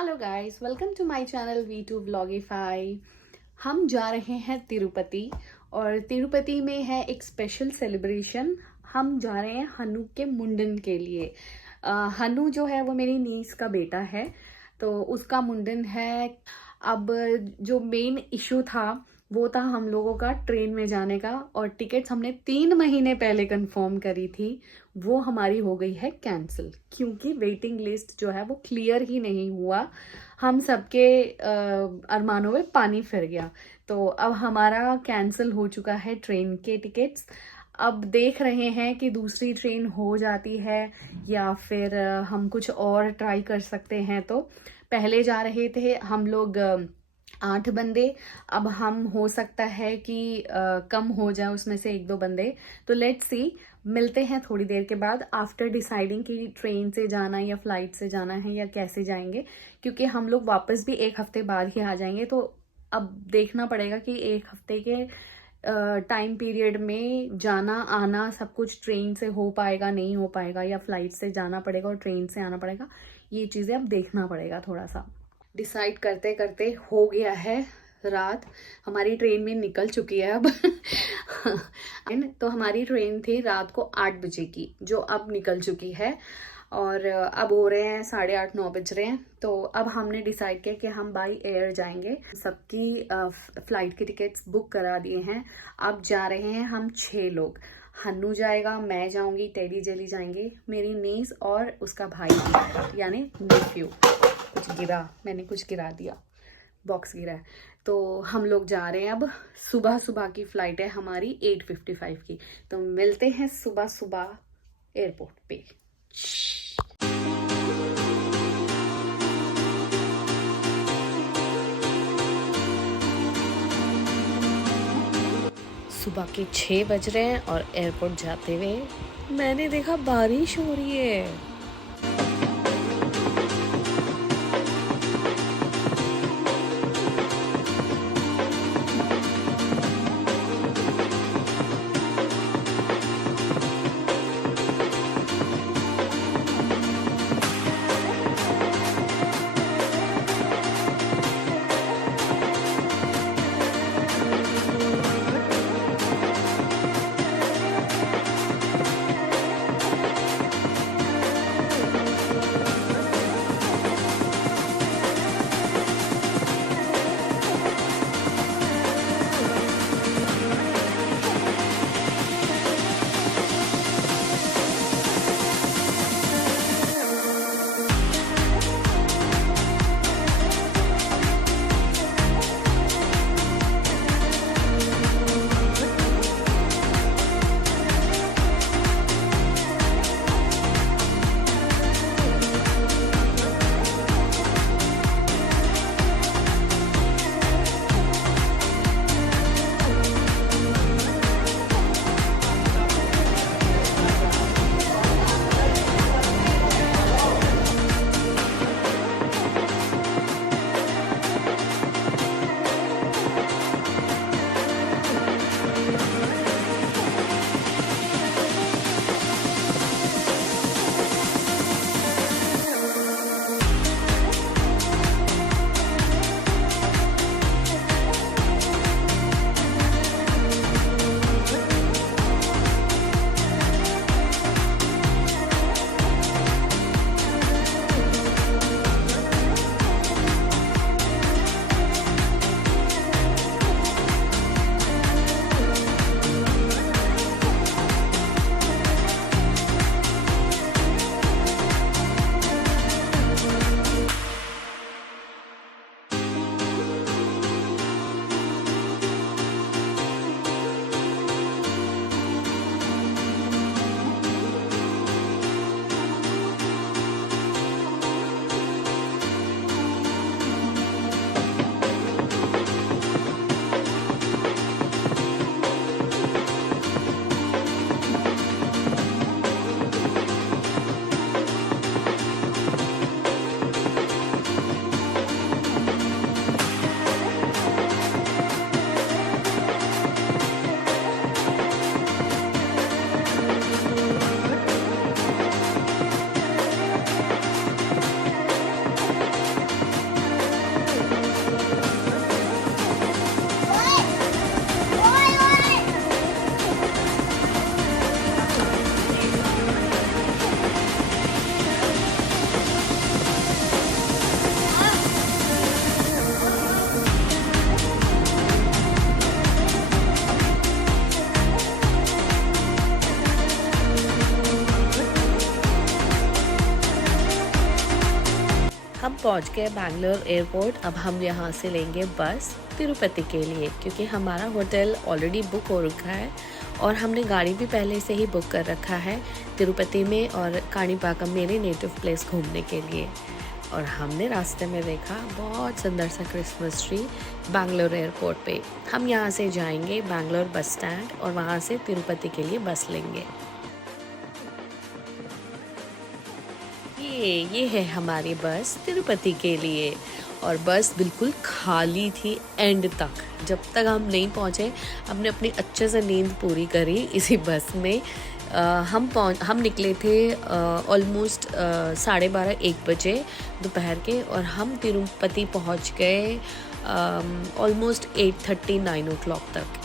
Hello guys, welcome to my channel V2 Vlogify। हम जा रहे हैं तिरुपति और तिरुपति में है एक स्पेशल सेलिब्रेशन। हम जा रहे हैं हनु के मुंडन के लिए। हनु जो है वो मेरी नीस का बेटा है, तो उसका मुंडन है। अब जो मेन इशू था वो था हम लोगों का ट्रेन में जाने का, और टिकट्स हमने 3 महीने पहले कंफर्म करी थी, वो हमारी हो गई है कैंसिल क्योंकि वेटिंग लिस्ट जो है वो क्लियर ही नहीं हुआ। हम सबके अरमानों में पानी फिर गया, तो अब हमारा कैंसिल हो चुका है ट्रेन के टिकट्स। अब देख रहे हैं कि दूसरी ट्रेन हो जाती है या फिर हम कुछ और ट्राई कर सकते हैं। तो पहले जा रहे थे हम लोग 8 बंदे, अब हम हो सकता है कि कम हो जाए उसमें से 1-2 बंदे। तो लेट्स सी, मिलते हैं थोड़ी देर के बाद आफ्टर डिसाइडिंग कि ट्रेन से जाना या फ्लाइट से जाना है या कैसे जाएंगे, क्योंकि हम लोग वापस भी 1 हफ्ते बाद ही आ जाएंगे। तो अब देखना पड़ेगा कि 1 हफ्ते के टाइम पीरियड में जाना आना सब कुछ ट्रेन से हो पाएगा नहीं हो पाएगा, या फ्लाइट से जाना पड़ेगा और ट्रेन से आना पड़ेगा। ये चीज़ें अब देखना पड़ेगा। थोड़ा सा डिसाइड करते करते हो गया है रात। हमारी ट्रेन में निकल चुकी है अब तो हमारी ट्रेन थी रात को 8 बजे की, जो अब निकल चुकी है, और अब हो रहे हैं 8:30-9 बज रहे हैं। तो अब हमने डिसाइड किया कि हम बाई एयर जाएंगे। सबकी फ्लाइट की टिकट्स बुक करा दिए हैं। अब जा रहे हैं हम 6 लोग। हन्नू जाएगा, मैं जाऊंगी, टेडी जेली जाएंगे, मेरी नीस और उसका भाई यानी नेफ्यू। कुछ गिरा, मैंने कुछ गिरा दिया, बॉक्स गिरा है। तो हम लोग जा रहे हैं। अब सुबह सुबह की फ्लाइट है हमारी 8:55 की। तो मिलते हैं सुबह सुबह एयरपोर्ट पे। सुबह के 6 बज रहे हैं और एयरपोर्ट जाते हुए मैंने देखा बारिश हो रही है। पहुंच गए बैंगलोर एयरपोर्ट। अब हम यहाँ से लेंगे बस तिरुपति के लिए, क्योंकि हमारा होटल ऑलरेडी बुक हो रखा है और हमने गाड़ी भी पहले से ही बुक कर रखा है तिरुपति में और काणीपाकम मेरे नेटिव प्लेस घूमने के लिए। और हमने रास्ते में देखा बहुत सुंदर सा क्रिसमस ट्री बैंगलोर एयरपोर्ट पे। हम यहाँ से जाएंगे बैंगलोर बस स्टैंड और वहाँ से तिरुपति के लिए बस लेंगे। ये है हमारी बस तिरुपति के लिए और बस बिल्कुल खाली थी एंड तक। जब तक हम नहीं पहुँचे हमने अपनी अच्छे से नींद पूरी करी इसी बस में। हम निकले थे ऑलमोस्ट 12:30-1 बजे दोपहर के और हम तिरुपति पहुंच गए ऑलमोस्ट 8:30-9 o'clock तक।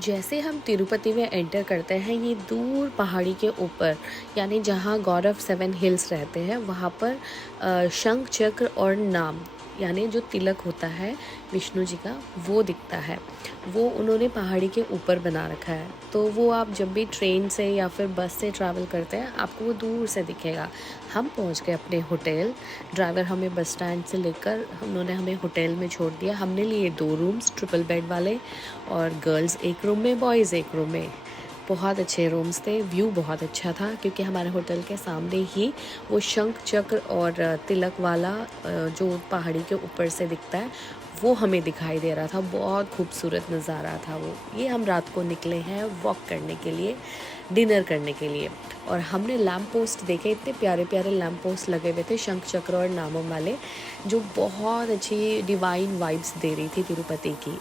जैसे हम तिरुपति में एंटर करते हैं, ये दूर पहाड़ी के ऊपर यानी जहाँ गॉड ऑफ 7 हिल्स रहते हैं वहाँ पर शंख चक्र और नाम यानी जो तिलक होता है विष्णु जी का वो दिखता है। वो उन्होंने पहाड़ी के ऊपर बना रखा है, तो वो आप जब भी ट्रेन से या फिर बस से ट्रैवल करते हैं आपको वो दूर से दिखेगा। हम पहुंच गए अपने होटल। ड्राइवर हमें बस स्टैंड से लेकर उन्होंने हमें होटल में छोड़ दिया। हमने लिए 2 रूम्स ट्रिपल बेड वाले और गर्ल्स एक रूम में, बॉयज़ एक रूम में। बहुत अच्छे रूम्स थे, व्यू बहुत अच्छा था क्योंकि हमारे होटल के सामने ही वो शंख चक्र और तिलक वाला जो पहाड़ी के ऊपर से दिखता है वो हमें दिखाई दे रहा था। बहुत खूबसूरत नज़ारा था वो। ये हम रात को निकले हैं वॉक करने के लिए, डिनर करने के लिए। और हमने लैम्प पोस्ट देखे, इतने प्यारे प्यारे लैम्प पोस्ट लगे हुए थे शंख चक्र और नामम वाले, जो बहुत अच्छी डिवाइन वाइब्स दे रही थी तिरुपति की।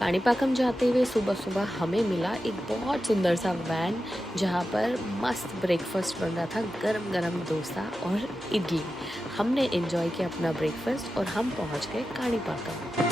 काणीपाकम जाते हुए सुबह सुबह हमें मिला एक बहुत सुंदर सा वैन जहाँ पर मस्त ब्रेकफास्ट बन रहा था, गरम गरम डोसा और इडली। हमने एंजॉय किया अपना ब्रेकफास्ट और हम पहुँच गए काणीपाकम।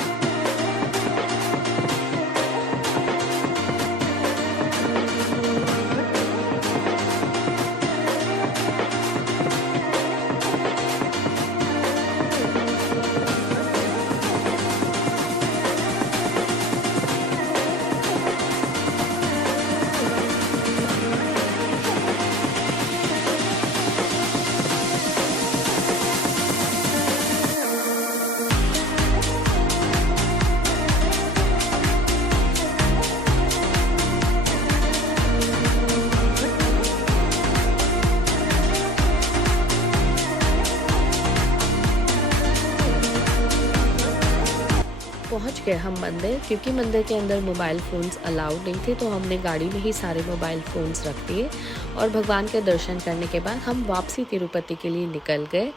पहुंच गए हम मंदिर, क्योंकि मंदिर के अंदर मोबाइल फ़ोन्स अलाउड नहीं थे तो हमने गाड़ी में ही सारे मोबाइल फ़ोन्स रख दिए और भगवान के दर्शन करने के बाद हम वापसी तिरुपति के लिए निकल गए,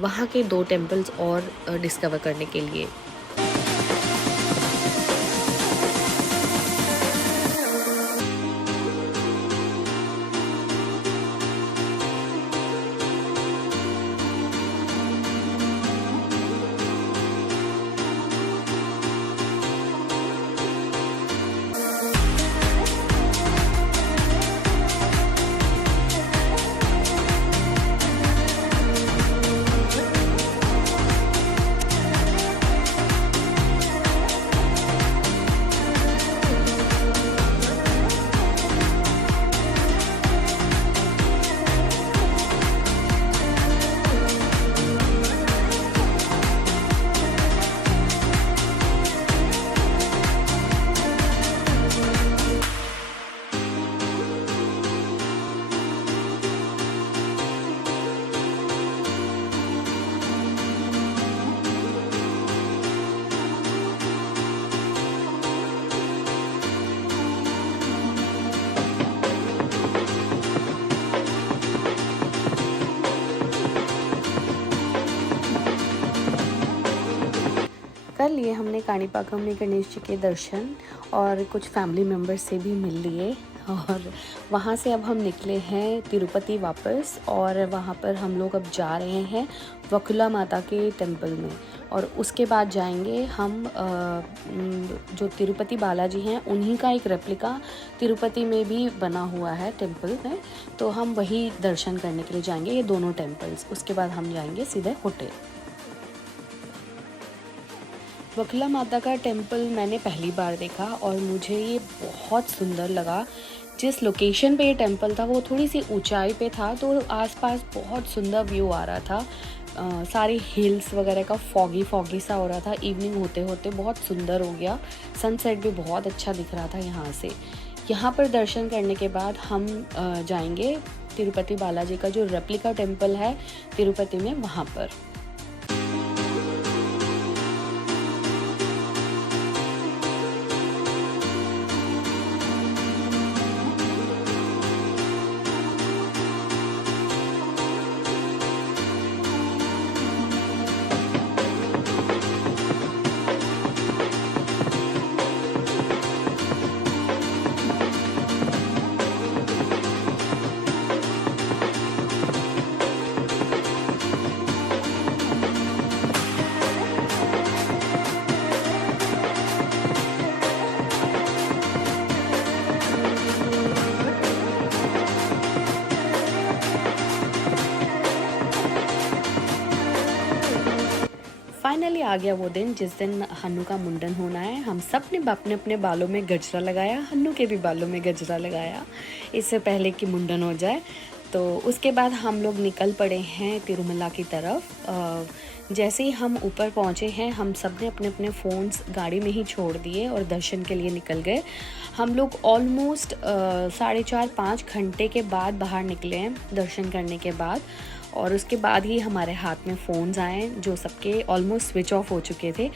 वहाँ के 2 टेम्पल्स और डिस्कवर करने के लिए। कर लिए हमने काणिपाकम में गणेश जी के दर्शन और कुछ फैमिली मेम्बर्स से भी मिल लिए और वहाँ से अब हम निकले हैं तिरुपति वापस और वहाँ पर हम लोग अब जा रहे हैं वकुला माता के टेम्पल में और उसके बाद जाएंगे हम जो तिरुपति बालाजी हैं उन्हीं का एक रेप्लिका तिरुपति में भी बना हुआ है टेम्पल में, तो हम वही दर्शन करने के लिए जाएंगे, ये दोनों टेम्पल्स। उसके बाद हम जाएंगे सीधे होटल। वकुला माता का टेम्पल मैंने पहली बार देखा और मुझे ये बहुत सुंदर लगा। जिस लोकेशन पे ये टेम्पल था वो थोड़ी सी ऊंचाई पे था, तो आसपास बहुत सुंदर व्यू आ रहा था। सारी हिल्स वगैरह का फॉगी सा हो रहा था। इवनिंग होते होते बहुत सुंदर हो गया, सनसेट भी बहुत अच्छा दिख रहा था यहाँ से। यहाँ पर दर्शन करने के बाद हम जाएंगे तिरुपति बालाजी का जो रेप्लिका टेम्पल है तिरुपति में, वहाँ पर। फाइनली आ गया वो दिन जिस दिन हन्नू का मुंडन होना है। हम सब ने अपने अपने बालों में गजरा लगाया, हन्नू के भी बालों में गजरा लगाया इससे पहले कि मुंडन हो जाए। तो उसके बाद हम लोग निकल पड़े हैं तिरुमला की तरफ। जैसे ही हम ऊपर पहुँचे हैं हम सब ने अपने अपने फ़ोन्स गाड़ी में ही छोड़ दिए और दर्शन के लिए निकल गए। हम लोग ऑलमोस्ट 4.5-5 घंटे के बाद बाहर निकले हैं दर्शन करने के बाद, और उसके बाद ही हमारे हाथ में फ़ोन्स आए जो सबके ऑलमोस्ट स्विच ऑफ हो चुके थे।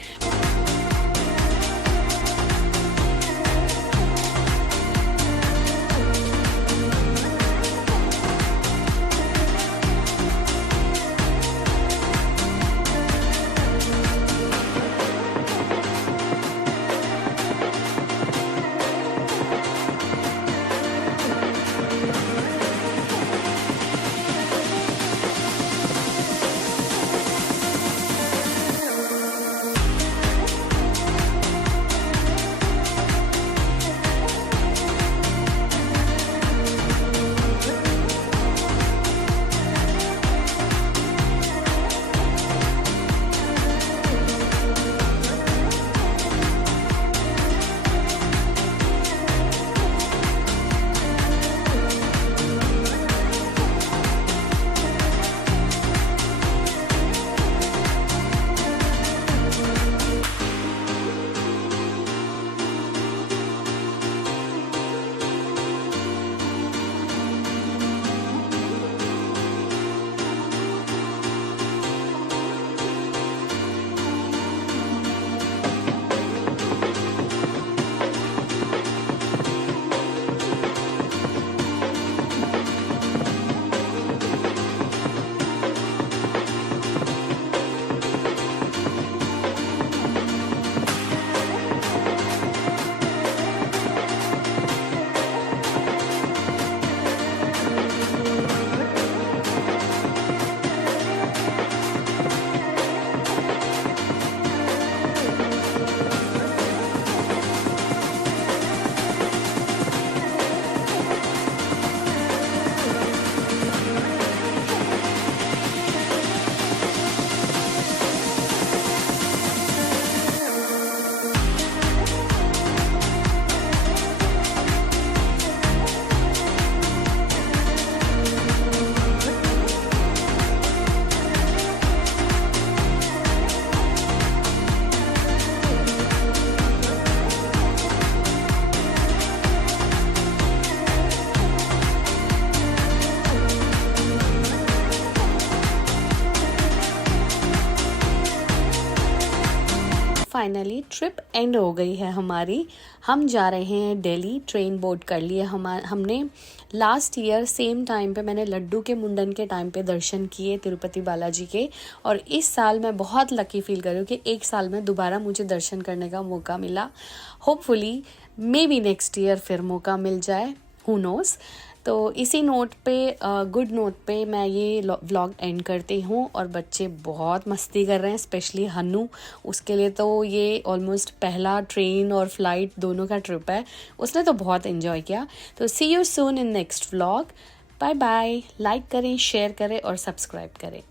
फाइनली ट्रिप एंड हो गई है हमारी। हम जा रहे हैं दिल्ली, ट्रेन बोर्ड कर लिए हमने। लास्ट ईयर सेम टाइम पे मैंने लड्डू के मुंडन के टाइम पे दर्शन किए तिरुपति बालाजी के, और इस साल मैं बहुत लकी फील कर रही हूँ कि एक साल में दोबारा मुझे दर्शन करने का मौका मिला। Hopefully may be next year फिर मौका मिल जाए, हु नोज़। तो इसी नोट पे, गुड नोट पे मैं ये व्लॉग एंड करती हूँ। और बच्चे बहुत मस्ती कर रहे हैं, स्पेशली हन्नू। उसके लिए तो ये ऑलमोस्ट पहला ट्रेन और फ्लाइट दोनों का ट्रिप है। उसने तो बहुत एंजॉय किया। तो see you soon in next vlog. Bye bye. Like करें, शेयर करें और सब्सक्राइब करें।